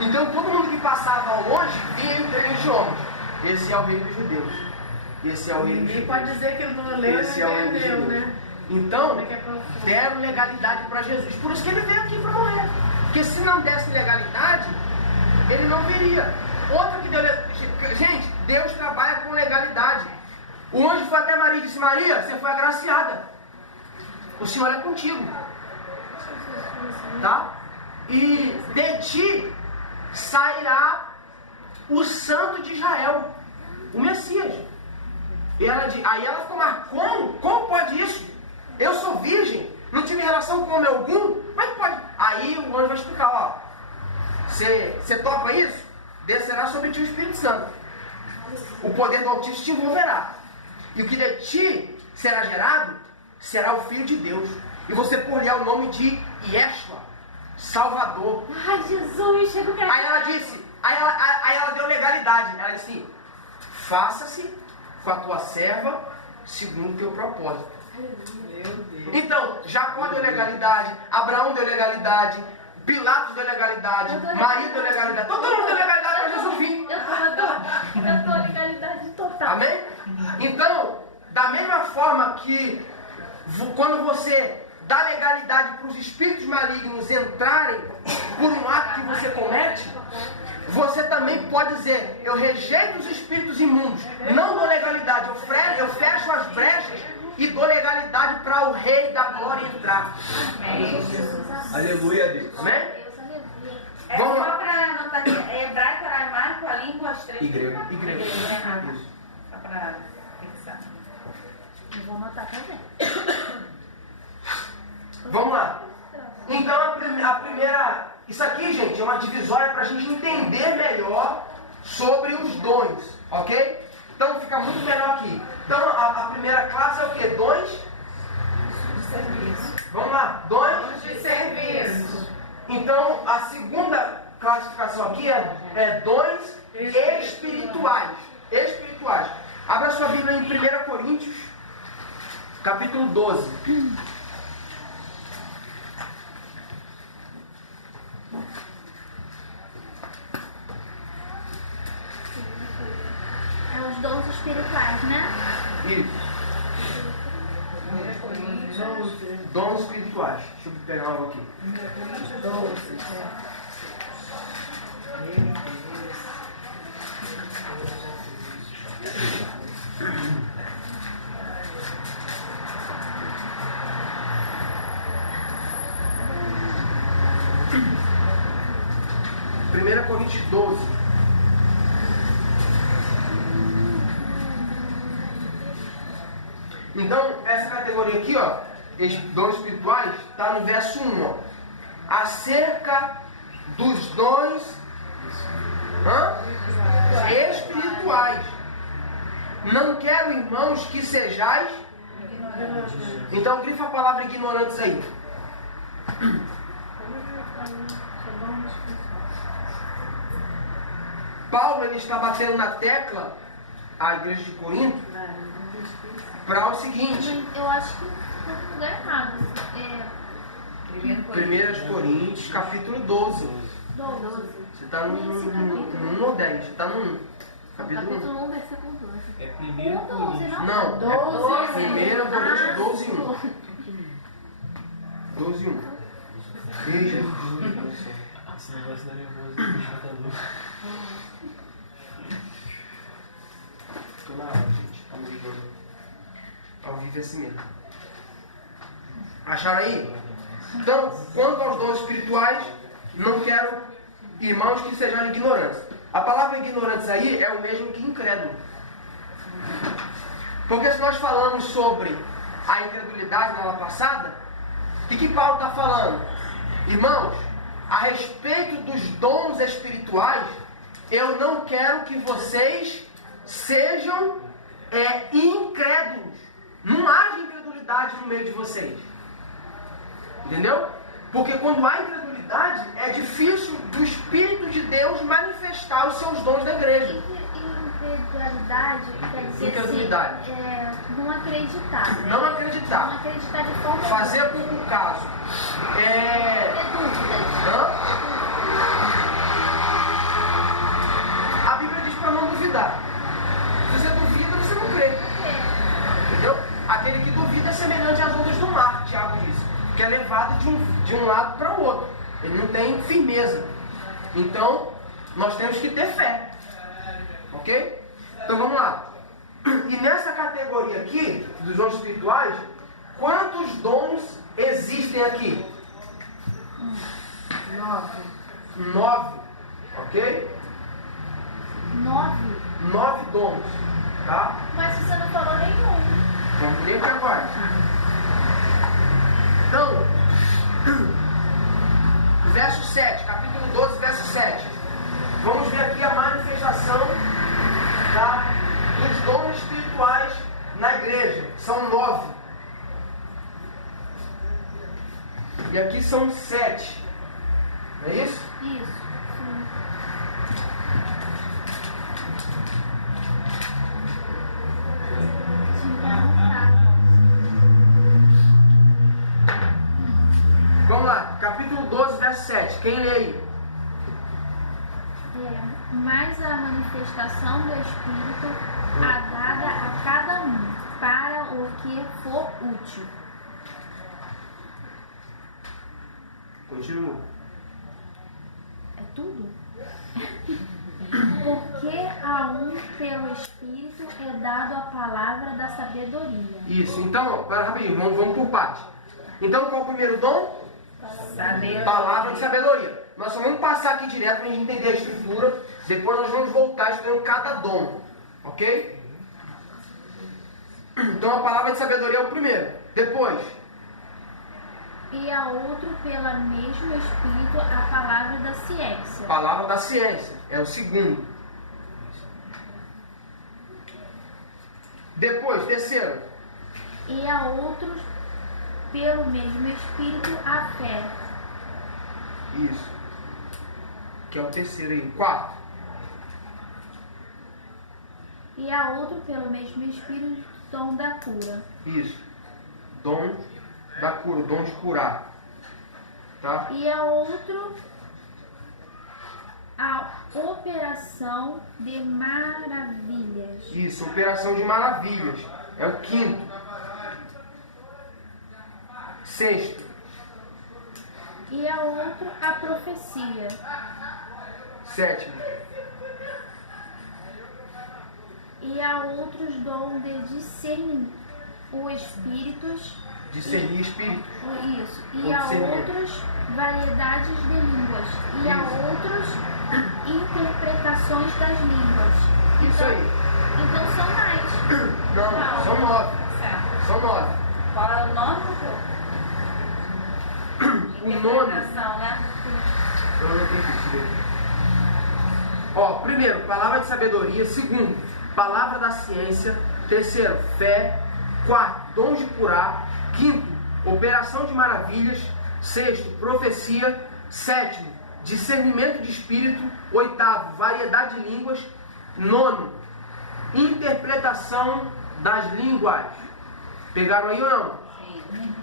Então todo mundo que passava ao longe via entre os homens. Esse é o rei dos judeus. Esse é o rei dos judeus. Ninguém pode dizer que ele não leu e não entendeu, né? Então, deram legalidade para Jesus. Por isso que ele veio aqui para morrer. Porque se não desse legalidade, ele não viria. Outra que deu legalidade. Gente, Deus trabalha com legalidade. O anjo foi até Maria e disse: Maria, você foi agraciada. O Senhor é contigo. Tá? E de ti sairá o Santo de Israel, o Messias. Aí ela ficou: mas como? Como pode isso? Eu sou virgem, não tive relação com homem algum, mas pode. Aí o anjo vai explicar: ó, você topa isso? Descerá sobre ti o Espírito Santo. O poder do Altíssimo te envolverá. E o que de ti será gerado será o Filho de Deus. E você por-lhe-á o nome de Yeshua, Salvador. Ai, Jesus, chega o cara. Aí ela disse, aí ela deu legalidade. Ela disse: faça-se com a tua serva segundo o teu propósito. Então, Jacó deu legalidade, Abraão deu legalidade, Pilatos deu legalidade, Maria deu legalidade, todo mundo deu legalidade para Jesus vir. Eu tô legalidade total. Amém? Então, da mesma forma que quando você dá legalidade para os espíritos malignos entrarem por um ato que você comete, você também pode dizer: eu rejeito os espíritos imundos, não dou legalidade, eu fecho as brechas e dou legalidade para o Rei da Glória entrar. Aleluia, Deus. Amém? É Vamos só lá. para anotar hebraico, aramaico, a língua, as três. E grego. E grego. Isso. Só para fixar. Eu vou anotar também. Vamos lá. Então a primeira. Isso aqui, gente, é uma divisória para a gente entender melhor sobre os dons, ok? Então fica muito melhor aqui. Então a primeira classe é o que? Dons De serviço. Vamos lá, dons De serviço. Então a segunda classificação aqui é dons espirituais. Espirituais. Abra sua Bíblia em 1 Coríntios, capítulo 12. É os dons espirituais, né? Isso. Dons espirituais. Deixa eu pegar algo aqui. 1 Coríntios 12. Então, essa categoria aqui, ó, dons espirituais, está no verso 1, ó. Acerca dos dons espirituais. Não quero, irmãos, que sejais. Então, grifa a palavra ignorantes aí. Paulo, ele está batendo na tecla, a igreja de Corinto, para o seguinte. Eu acho que tá no lugar errado. 1 Coríntios, capítulo 12. 12. Você está no 1 ou 10? Você está no 1. Capítulo 1. Capítulo 1, versículo 12. É 1 12, não? Não, 12. 1 Coríntios 12, 1. 12, 1. Esse negócio da nervoso do computador. Estou na aula, gente. Estamos ligando. Ao vivo é assim mesmo. Acharam aí? Então, quanto aos dons espirituais, não quero, irmãos, que sejam ignorantes. A palavra ignorantes aí é o mesmo que incrédulo. Porque se nós falamos sobre a incredulidade na aula passada, o que Paulo está falando? Irmãos, a respeito dos dons espirituais, eu não quero que vocês sejam incrédulos. Não haja incredulidade no meio de vocês. Entendeu? Porque quando há incredulidade, é difícil do Espírito de Deus manifestar os seus dons na igreja. Incredulidade quer dizer Incredulidade. assim, não acreditar. Né? Não acreditar. Não acreditar de forma Fazer por um caso. levado de um lado para o outro. Ele não tem firmeza. Então, nós temos que ter fé. Ok? Então vamos lá. E nessa categoria aqui, dos dons espirituais, quantos dons existem aqui? 9. Ok? 9. 9 dons. Tá? Mas você não falou nenhum. Vamos ler aqui agora. Então, verso 7, capítulo 12, verso 7. Vamos ver aqui a manifestação dos dons espirituais na igreja. São 9. E aqui são 7. Não é isso? Isso. Sim. Vamos lá, capítulo 12, verso 7. Quem lê aí? Mas a manifestação do Espírito há dada a cada um, para o que for útil. Continua. É tudo? Porque a um pelo Espírito é dado a palavra da sabedoria. Isso, então, para rapidinho, vamos por parte. Então, qual é o primeiro dom? Sabedoria. Palavra de sabedoria. Nós só vamos passar aqui direto para a gente entender a estrutura. Depois nós vamos voltar estudando cada dom. Ok? Então, a palavra de sabedoria é o primeiro. Depois, E a outro pela mesmo Espírito a palavra da ciência. palavra da ciência é o segundo. Depois, terceiro. E a outros pelo mesmo Espírito a fé. Isso. Que é o terceiro aí. Quarto. E a outro pelo mesmo Espírito dom da cura. Isso. Dom da cura, dom de curar. Tá? E a outro a operação de maravilhas. Isso, operação de maravilhas. É o quinto. Sexto. E a outro a profecia. Sétimo. E a outros dom de discernir os espíritos. Discernir espíritos. Isso. E Ou a discernir. outros variedades de línguas. E a outros interpretações das línguas. Isso aí. Então são mais. Não, são 9. Certo. São 9. Qual é o nome? O nome. Interpretação, né? Eu não entendi, deixa eu ver. Ó, primeiro, palavra de sabedoria. Segundo, palavra da ciência. Terceiro, fé. Quarto, dom de curar. Quinto, operação de maravilhas. Sexto, profecia. Sétimo, discernimento de espírito. Oitavo, variedade de línguas. Nono, interpretação das línguas. Pegaram aí ou não? Sim.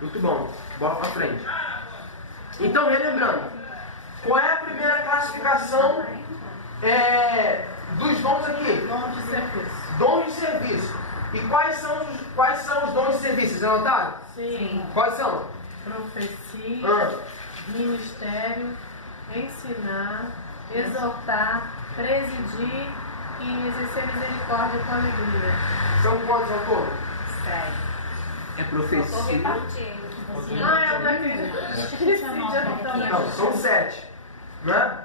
Muito bom. Bola pra frente. Então, relembrando, qual é a primeira classificação dos dons aqui? Dom de serviço. Dons de serviço. E quais são os dons de serviço? Vocês anotaram? Sim. Quais são? Profecia, Ah, ministério, ensinar, exortar, presidir e exercer misericórdia com alegria. são quantos ao todo? Sério. É Vou repartir. Ah, eu não acredito. Esqueci de anotar. Não, são 7. Né?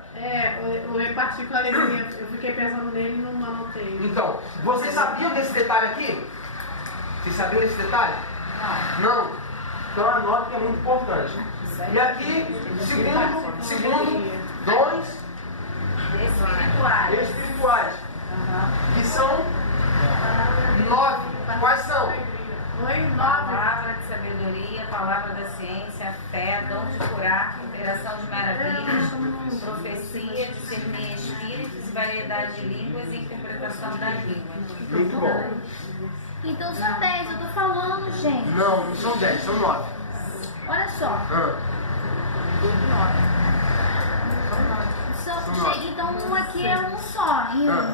O repartir com alegria. Eu fiquei pensando nele e não anotei. Então, vocês sabiam desse detalhe aqui? Vocês sabiam desse detalhe? Não? Então anote que é muito importante. E aqui, segundo dons Espirituais. espirituais, Aham. que são 9. Quais são? Oi, 9. Palavra de sabedoria, palavra da ciência, fé, dom de curar, operação de maravilhas, profecia, discernir espíritos, variedade de línguas e interpretação das línguas. Muito bom. Então são 10, eu tô falando, gente. Não, não são 10, são 9. Olha só. Então um aqui é um só,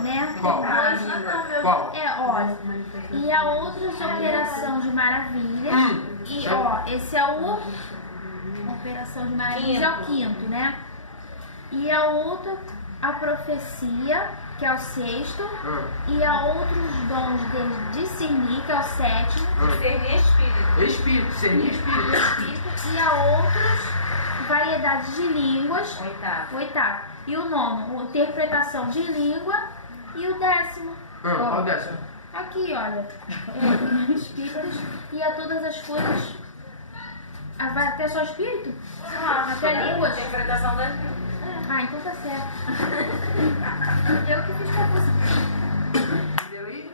né? Qual? Depois, Qual? olha. E a outra operação de maravilhas. E ó, esse é o operação de maravilhas é o quinto, né? E a outra, a profecia, que é o sexto, e a outros dons de discernir, que é o sétimo. Discernir espírito. Espírito, discernir espírito. E a outros, variedades de línguas, oitavo. E o nono, interpretação de língua, e o décimo. Qual décimo? Aqui, olha, espíritos, e a todas as coisas. Ah, vai até só espírito? Até línguas? Interpretação das línguas. Ah, então tá certo. Eu que fiz confusão. Entendeu aí?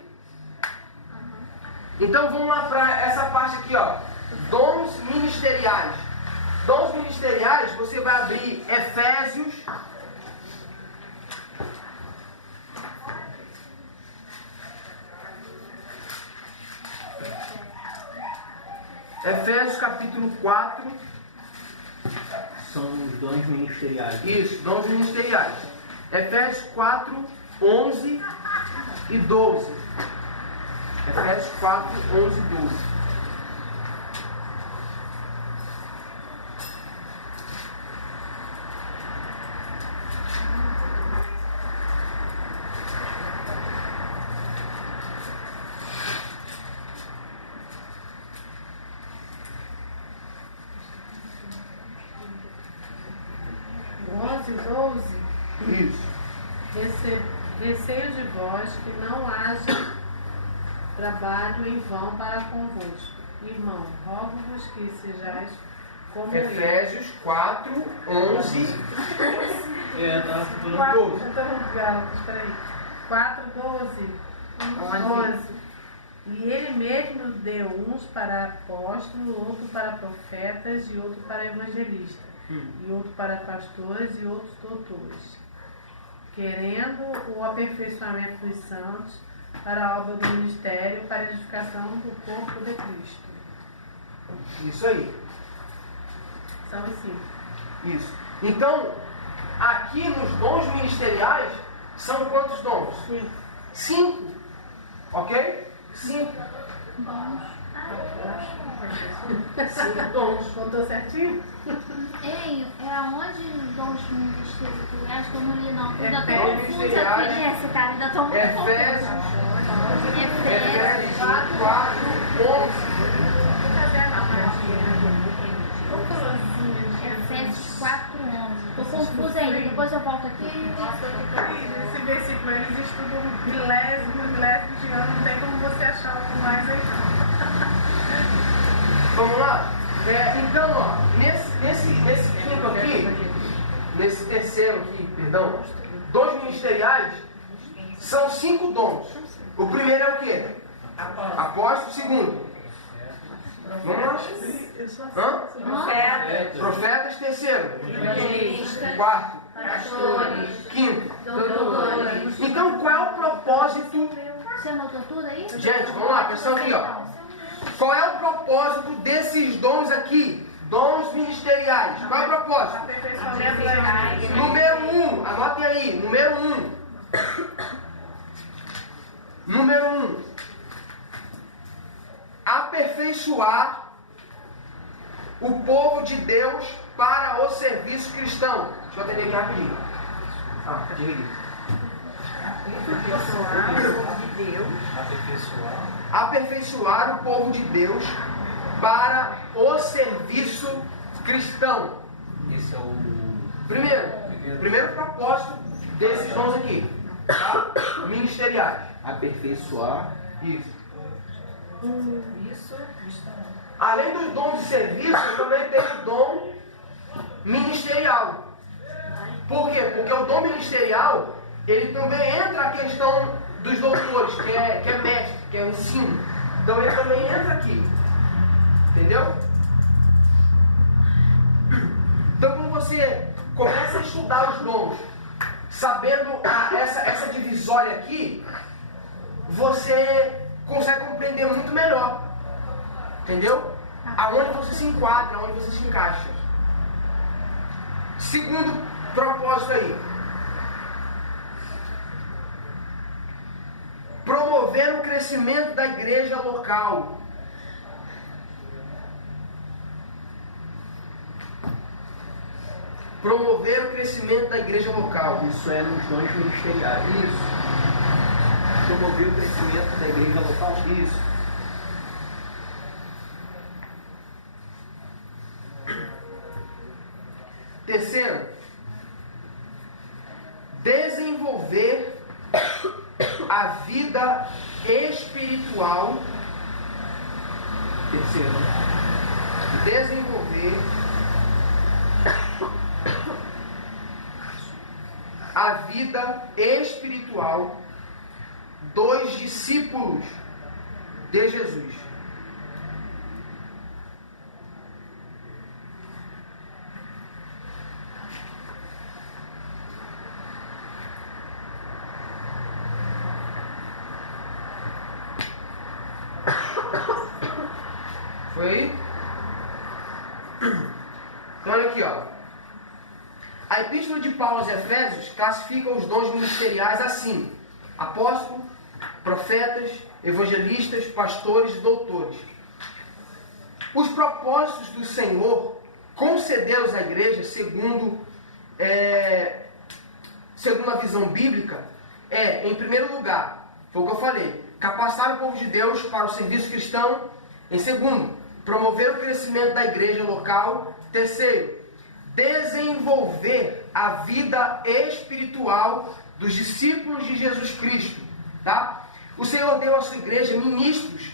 Então vamos lá para essa parte aqui, ó. Dons ministeriais. Dons ministeriais, você vai abrir Efésios. Efésios capítulo 4. São os dons ministeriais. Isso, dons ministeriais. Efésios 4, 11 e 12. Efésios 4, 11 e 12. Receio de vós que não haja trabalho em vão para convosco. Irmão, rogo-vos que sejais como Efésios 4, 11 Tá e 12. Peraí. 4, 12. 11. E ele mesmo deu uns para apóstolos, outro para profetas, e outro para evangelistas, e outro para pastores e outros doutores, querendo o aperfeiçoamento dos santos para a obra do ministério, para a edificação do corpo de Cristo. Isso aí. São os 5. Isso. Então, aqui nos dons ministeriais, são quantos dons? 5. Ok? 5. 5 dons. Contou certinho? Ei, é aonde os dons ministeriais que eu não li não. Ainda tô Efésios confusa ministeriais. aqui, né? Você tá ainda tão muito Efésios confusa. Efésios 4, 11. Efésios 4, 11. Tô confusa ainda, depois eu volto aqui. Esse versículo eles estudam milésimo de ano, não tem como você achar algo mais aí não. Vamos lá? Então, ó, nesse quinto aqui, nesse terceiro aqui, perdão, dons ministeriais, são 5 dons. O primeiro é o quê? Apóstolo. Segundo. Vamos lá? Profetas. Terceiro. Quarto. Quinto. Então, qual é o propósito? Você anotou tudo aí? Gente, vamos lá, presta atenção aqui, ó. Qual é o propósito desses dons aqui? Dons ministeriais. Qual é o propósito? Número 1, anotem aí. Número 1. Número 1. Aperfeiçoar o povo de Deus para o serviço cristão. Deixa eu atender aqui rapidinho. Diga aqui. Aperfeiçoar o povo de Deus para o serviço cristão. Esse é o Primeiro propósito desses dons aqui, tá? Ministeriais. Aperfeiçoar. Isso. Além dos dons de serviço, eu também tenho o dom ministerial. Por quê? Porque o dom ministerial, ele também entra a questão dos doutores, que é mestre, que é o ensino. Então ele também entra aqui. Entendeu? Então quando você começa a estudar os dons, sabendo essa divisória aqui, você consegue compreender muito melhor. Entendeu? Aonde você se enquadra, aonde você se encaixa. Segundo propósito aí. Promover o crescimento da igreja local. promover o crescimento da igreja local. Isso é nos dons ministeriais. Isso. Promover o crescimento da igreja local. Isso. Terceiro, desenvolver a vida espiritual. Terceiro, Desenvolver a vida espiritual dos discípulos de Jesus. Foi aí? Então olha aqui, ó. A Epístola de Paulo aos Efésios classifica os dons ministeriais assim: apóstolos, profetas, evangelistas, pastores e doutores. Os propósitos do Senhor concedê-los à igreja, segundo a visão bíblica, em primeiro lugar, foi o que eu falei, capacitar o povo de Deus para o serviço cristão. Em segundo, promover o crescimento da igreja local. Terceiro, desenvolver a vida espiritual dos discípulos de Jesus Cristo. Tá? O Senhor deu à sua igreja ministros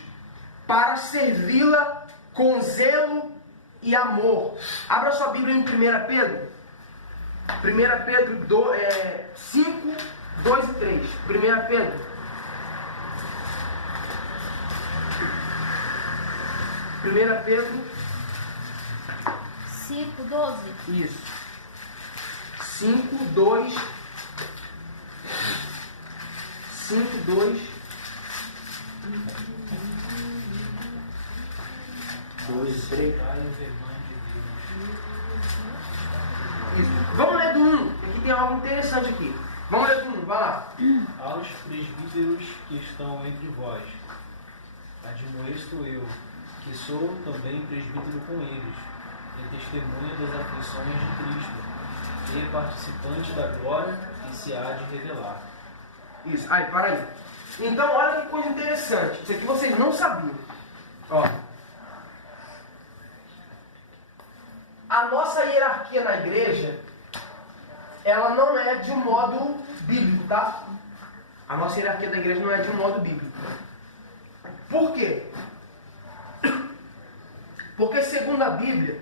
para servi-la com zelo e amor. Abra sua Bíblia em 1 Pedro. 1 Pedro 5, 2 e 3. 1 Pedro. 1 Pedro 5, 12. Isso. 5, 2. 5, 2. 2, 3. Isso. Vamos ler do 1. Aqui tem algo interessante aqui. Vamos ler do 1. Vai lá. Aos presbíteros que estão entre vós, admoesto eu, que sou também presbítero com eles, e testemunha das aflições de Cristo, e participante da glória que se há de revelar. Isso. Aí, para aí. Então, olha que coisa interessante. Isso aqui vocês não sabiam. Ó. A nossa hierarquia na igreja, ela não é de um modo bíblico, tá? A nossa hierarquia da igreja não é de um modo bíblico. Por quê? Porque segundo a Bíblia,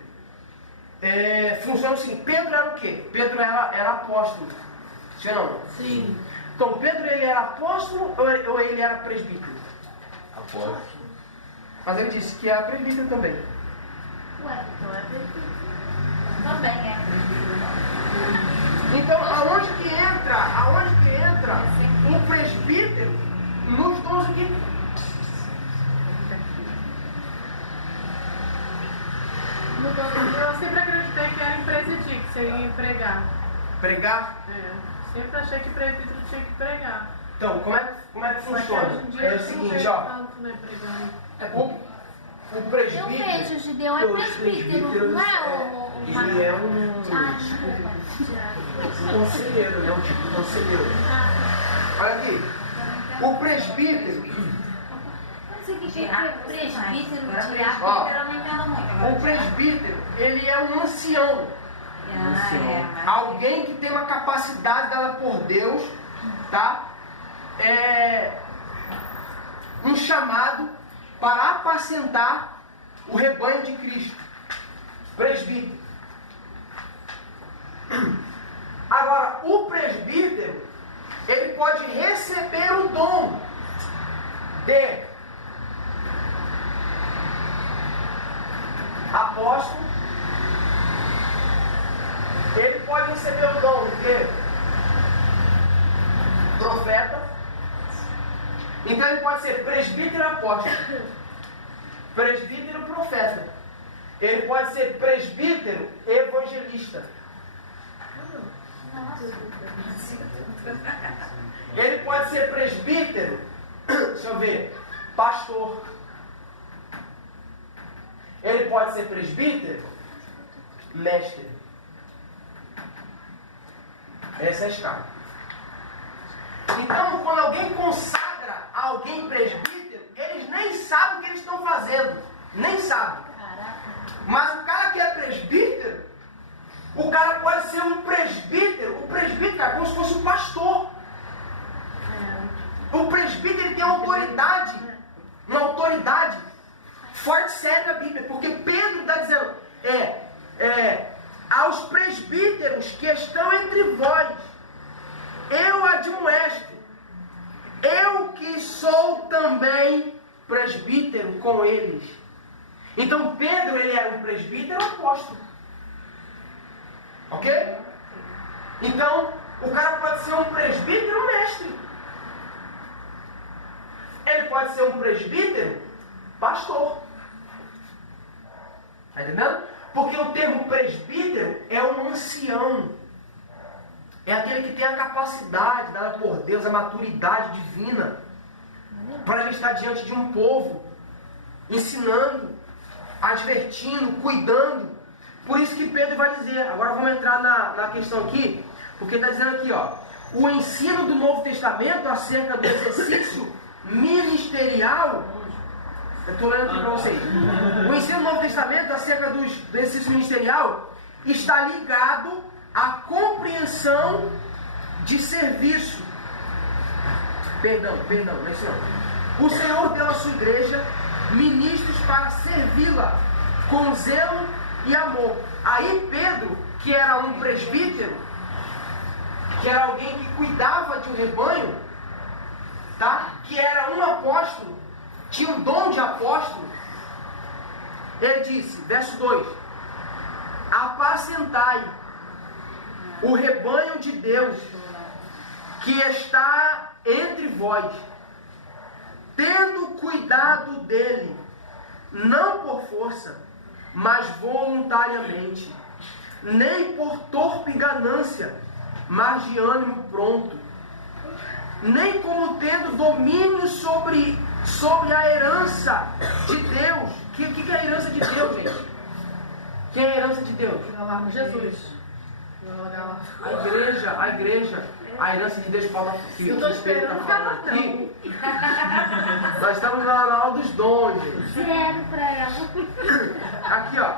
funciona o seguinte: Pedro era o quê? Pedro era apóstolo. Sim ou não? Sim. Então Pedro, ele era apóstolo ou ele era presbítero? apóstolo. Mas ele disse que era presbítero também. Ué, então é presbítero. Também é. Então, aonde que entra o presbítero nos dons aqui? Eu sempre acreditei que era em presidir, que você ia pregar. Pregar? Sempre achei que presbítero tinha que pregar. Então, como é que funciona? Hoje em dia É o eu não seguinte, vejo ó. tanto, né, pregando. O Eu presbítero, vejo o Gideão é presbítero, não é ele é um Ah, desculpa. conselheiro, né? Um tipo de conselheiro. Olha aqui. O presbítero, Não sei o que é presbítero, Agora, diácono. Ó, presbítero eu não entendo muito. Agora, o presbítero, ele é um ancião. mas- Alguém que tem uma capacidade dada por Deus, tá? Um chamado para apacentar o rebanho de Cristo. Presbítero. Agora, o presbítero, ele pode receber o dom de apóstolo. Ele pode receber o dom de profeta. Então ele pode ser presbítero e apóstolo. Presbítero e profeta. Ele pode ser presbítero e evangelista. Ele pode ser presbítero, deixa eu ver, pastor. Ele pode ser presbítero, mestre. Essa é a escala. Então, quando alguém consagra alguém presbítero, eles nem sabem o que eles estão fazendo. Nem sabem. Mas o cara que é presbítero, o cara pode ser um presbítero. O presbítero, cara, é como se fosse um pastor. O presbítero, ele tem autoridade. Uma autoridade forte e séria na Bíblia. Porque Pedro está dizendo, aos presbíteros que estão entre vós, eu admoesto, eu que sou também presbítero com eles. Então Pedro, ele era um presbítero apóstolo. Ok? Então, o cara pode ser um presbítero mestre. Ele pode ser um presbítero pastor. Está entendendo? Porque o termo presbítero é um ancião. É aquele que tem a capacidade dada por Deus, a maturidade divina, para ele estar diante de um povo, ensinando, advertindo, cuidando. Por isso que Pedro vai dizer, agora vamos entrar na questão aqui, porque está dizendo aqui, ó, o ensino do Novo Testamento acerca do exercício ministerial. Eu estou lendo aqui para vocês. O ensino do Novo Testamento acerca do exercício ministerial está ligado à compreensão de serviço. Perdão, não é isso não. O Senhor deu à sua igreja ministros para servi-la com zelo e amor. Aí Pedro, que era um presbítero, que era alguém que cuidava de um rebanho, tá? Que era um apóstolo, tinha um dom de apóstolo, ele disse, verso 2: apacentai o rebanho de Deus que está entre vós, tendo cuidado dele, não por força, mas voluntariamente, nem por torpe ganância, mas de ânimo pronto, nem como tendo domínio sobre a herança de Deus. O que é a herança de Deus, gente? Quem é a herança de Deus? Jesus. A igreja, a herança de Deus fala aqui. Eu estou esperando o cara aqui. Nós estamos na aula dos dons. Zero pra ela. Aqui, ó.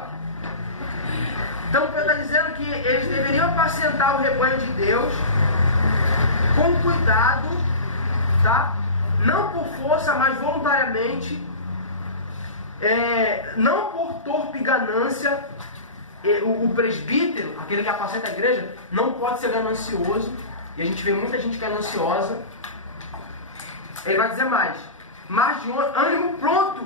Então, Pedro está dizendo que eles deveriam apacentar o rebanho de Deus com cuidado, tá? Não por força, mas voluntariamente, não por torpe ganância. O presbítero, aquele que apacenta a igreja, não pode ser ganancioso, e a gente vê muita gente que é gananciosa. Ele vai dizer mais, mas de ânimo pronto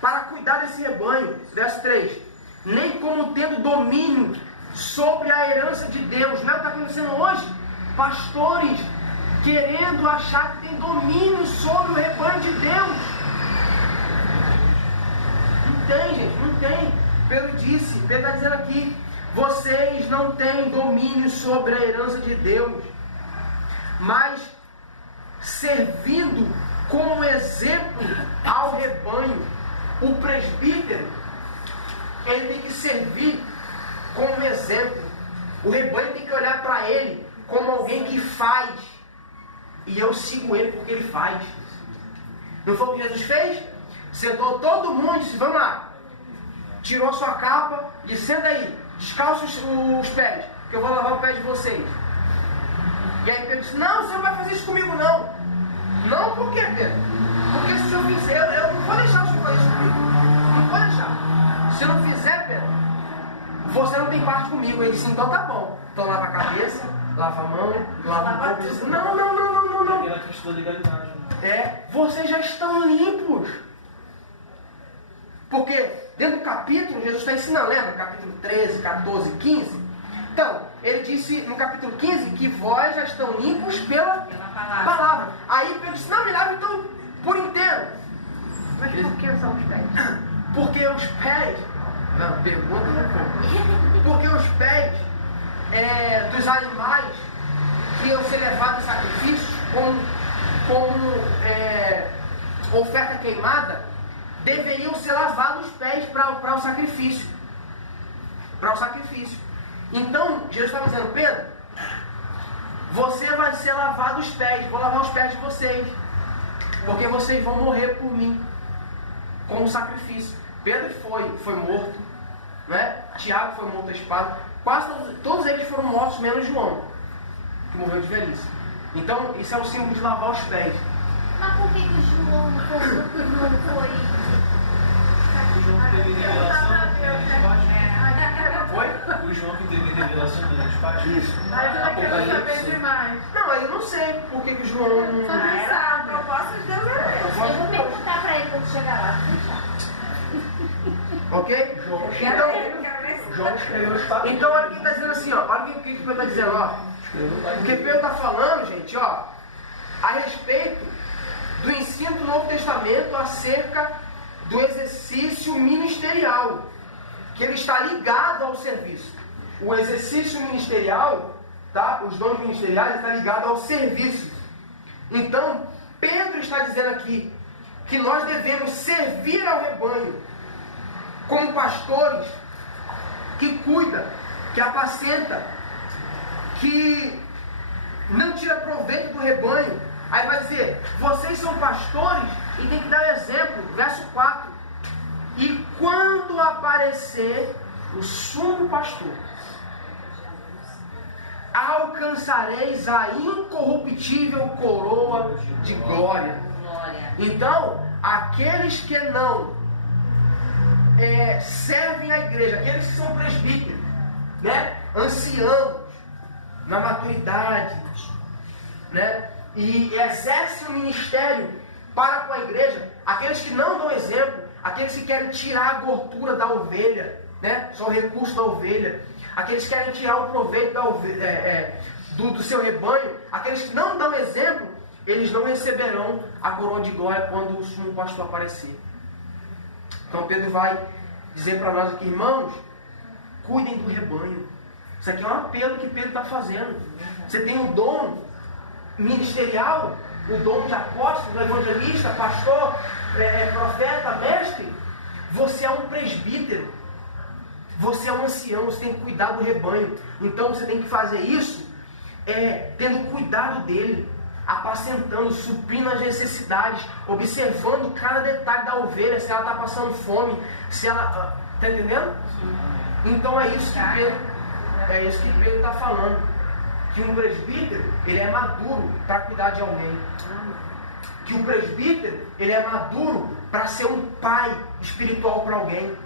para cuidar desse rebanho. Verso 3: nem como tendo domínio sobre a herança de Deus. Não é o que está acontecendo hoje? Pastores querendo achar que tem domínio sobre o rebanho de Deus. Não tem, gente, não tem. Pedro está dizendo aqui, vocês não têm domínio sobre a herança de Deus, mas servindo como exemplo ao rebanho. O presbítero, ele tem que servir como exemplo. O rebanho tem que olhar para ele como alguém que faz, e eu sigo ele porque ele faz. Não foi o que Jesus fez? Sentou todo mundo e disse, vamos lá. Tirou sua capa e senta aí, descalça os pés, que eu vou lavar o pé de vocês. E aí Pedro disse, não, você não vai fazer isso comigo não. Não, por quê, Pedro? Porque se eu fizer, eu não vou deixar o senhor fazer isso comigo. Não vou deixar. Se eu não fizer, Pedro, você não tem parte comigo. Ele disse, então tá bom. Então lava a cabeça, lava a mão, lava o corpo. Não. Aquela questão da legalidade. Vocês já estão limpos. Porque dentro do capítulo, Jesus está ensinando, lembra? Capítulo 13, 14, 15. Então, ele disse no capítulo 15 que vós já estão limpos pela palavra. Aí Pedro disse, não, me lava então por inteiro. Mas por que são os pés? Porque os pés... Não, pergunta não. Porque os pés dos animais que iam ser levados a sacrifício como oferta queimada, deveriam ser lavados os pés para o sacrifício. Para o sacrifício. Então, Jesus estava dizendo, Pedro, você vai ser lavado os pés, vou lavar os pés de vocês, porque vocês vão morrer por mim, como sacrifício. Pedro foi morto, né? Tiago foi morto à espada, quase todos eles foram mortos, menos João, que morreu de velhice. Então, isso é o símbolo de lavar os pés. Mas por que que João não foi? O João que teve revelação Foi? O João que teve revelação do despate. Isso. Aí eu quero saber demais. Não, eu não sei por que que o João não... Só Era Deus a sabe. proposta de Deus era essa. Eu vou perguntar pra ele quando chegar lá. Ok? João Quero ver se João escreveu os papéis. Então olha o que ele está dizendo assim, ó. Olha o que Pedro está dizendo, ó. O que Pedro está falando, gente, ó, a respeito do ensino do Novo Testamento acerca do exercício ministerial, que ele está ligado ao serviço. O exercício ministerial, tá? Os dons ministeriais está ligado ao serviço. Então, Pedro está dizendo aqui que nós devemos servir ao rebanho como pastores que cuida, que apacenta, que não tira proveito do rebanho. Aí vai dizer, vocês são pastores e tem que dar exemplo. Verso 4. E quando aparecer o sumo pastor, alcançareis a incorruptível coroa de glória. glória. Então, aqueles que não servem à igreja, aqueles que são presbíteros, né? Anciãos, na maturidade, né? E exercem o ministério para com a igreja, aqueles que não dão exemplo, aqueles que querem tirar a gordura da ovelha, né? Só o recurso da ovelha, aqueles que querem tirar o proveito da ovelha, do seu rebanho, aqueles que não dão exemplo, eles não receberão a coroa de glória quando o sumo pastor aparecer. Então Pedro vai dizer para nós aqui, irmãos, cuidem do rebanho. Isso aqui é um apelo que Pedro está fazendo. Você tem o dom ministerial, o dom de apóstolo, evangelista, pastor, profeta, mestre. Você é um presbítero. Você é um ancião, você tem que cuidar do rebanho. Então você tem que fazer isso tendo cuidado dele, apacentando, suprindo as necessidades, observando cada detalhe da ovelha, se ela está passando fome, se ela... Está entendendo? Então é isso que Pedro está falando. Que um presbítero, ele é maduro para cuidar de alguém. Que o presbítero, ele é maduro para ser um pai espiritual para alguém.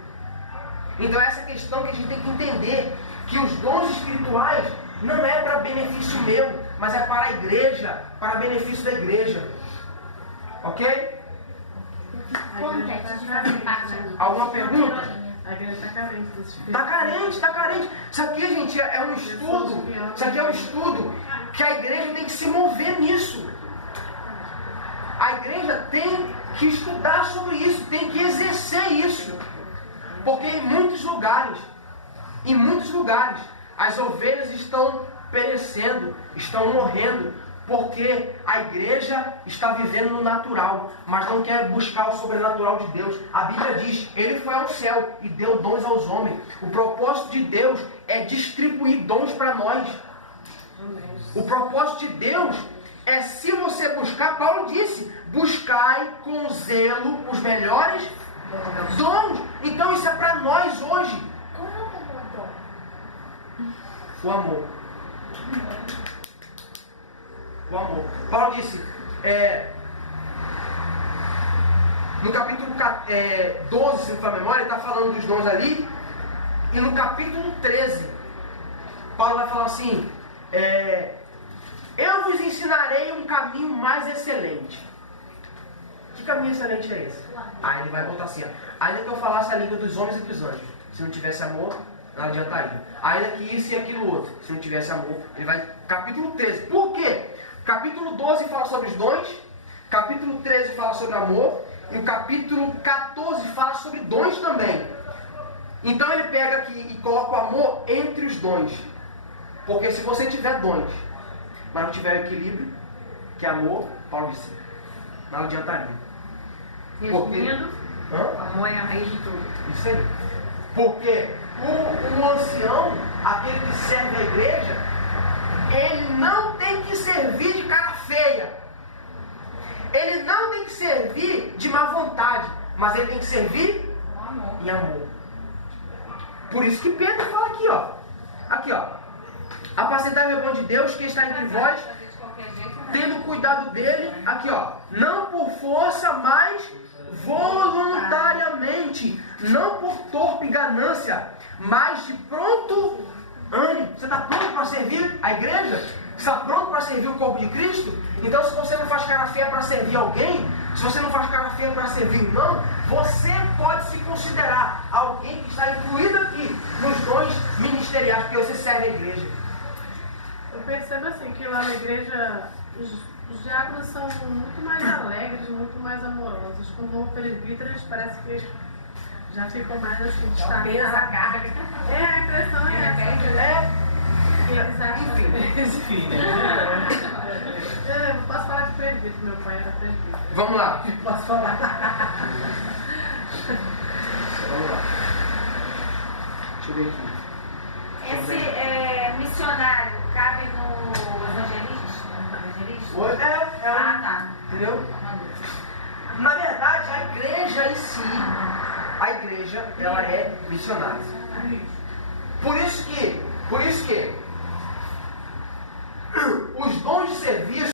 Então essa questão que a gente tem que entender, que os dons espirituais não é para benefício meu, mas é para a igreja, para benefício da igreja. Ok? Acontece de fazer parte ali. Alguma pergunta? A igreja está carente desse espírito. Está carente. Isso aqui, gente, é um estudo. Isso aqui é um estudo que a igreja tem que se mover nisso. A igreja tem que estudar sobre isso, tem que exercer isso. Porque em muitos lugares, as ovelhas estão perecendo, estão morrendo, porque a igreja está vivendo no natural, mas não quer buscar o sobrenatural de Deus. A Bíblia diz, ele foi ao céu e deu dons aos homens. O propósito de Deus é distribuir dons para nós. O propósito de Deus é, se você buscar, Paulo disse, buscai com zelo os melhores dons. Então isso é para nós hoje. Qual é o dom? O amor. O amor. Paulo disse, no capítulo 12, se não for a memória, ele está falando dos dons ali, e no capítulo 13, Paulo vai falar assim, eu vos ensinarei um caminho mais excelente. Que caminho excelente é esse? Aí ele vai botar assim, ainda que eu falasse a língua dos homens e dos anjos, se não tivesse amor, não adiantaria. Ainda que isso e aquilo outro, se não tivesse amor, ele vai... Capítulo 13. Por quê? Capítulo 12 fala sobre os dons, capítulo 13 fala sobre amor, e o capítulo 14 fala sobre dons também. Então ele pega aqui e coloca o amor entre os dons. Porque se você tiver dons, mas não tiver equilíbrio, que é amor, Paulo disse, não adiantaria. Resumindo, Hã? amor é a raiz de tudo. Isso aí. Porque o ancião, aquele que serve a igreja, ele não tem que servir de cara feia. Ele não tem que servir de má vontade, mas ele tem que servir em amor. Por isso que Pedro fala aqui, ó. Aqui, ó. Apacentai o rebanho de Deus que está entre vós, tendo cuidado dele, aqui, ó. Não por força, mas voluntariamente. Não por torpe ganância, mas de pronto ânimo. Você está pronto para servir a igreja? Você está pronto para servir o corpo de Cristo? Então, se você não faz cara feia para servir alguém, se você não faz cara feia para servir irmão, você pode se considerar alguém que está incluído aqui nos dons ministeriais, porque você serve a igreja. Eu percebo assim que lá na igreja os diáconos são muito mais alegres, muito mais amorosos. Quando vão presbíteros, parece que já ficam mais assim, Pesa a carga. a impressão é essa. Eles acham Enfim, né? Eu posso falar de presbítero, meu pai era presbítero. Vamos lá. Posso falar. Vamos lá. Deixa eu ver aqui. Esse missionário cabe no evangelista? Tá. Entendeu? Na verdade, a igreja em si, a igreja, ela é missionária. Por isso que os dons de serviço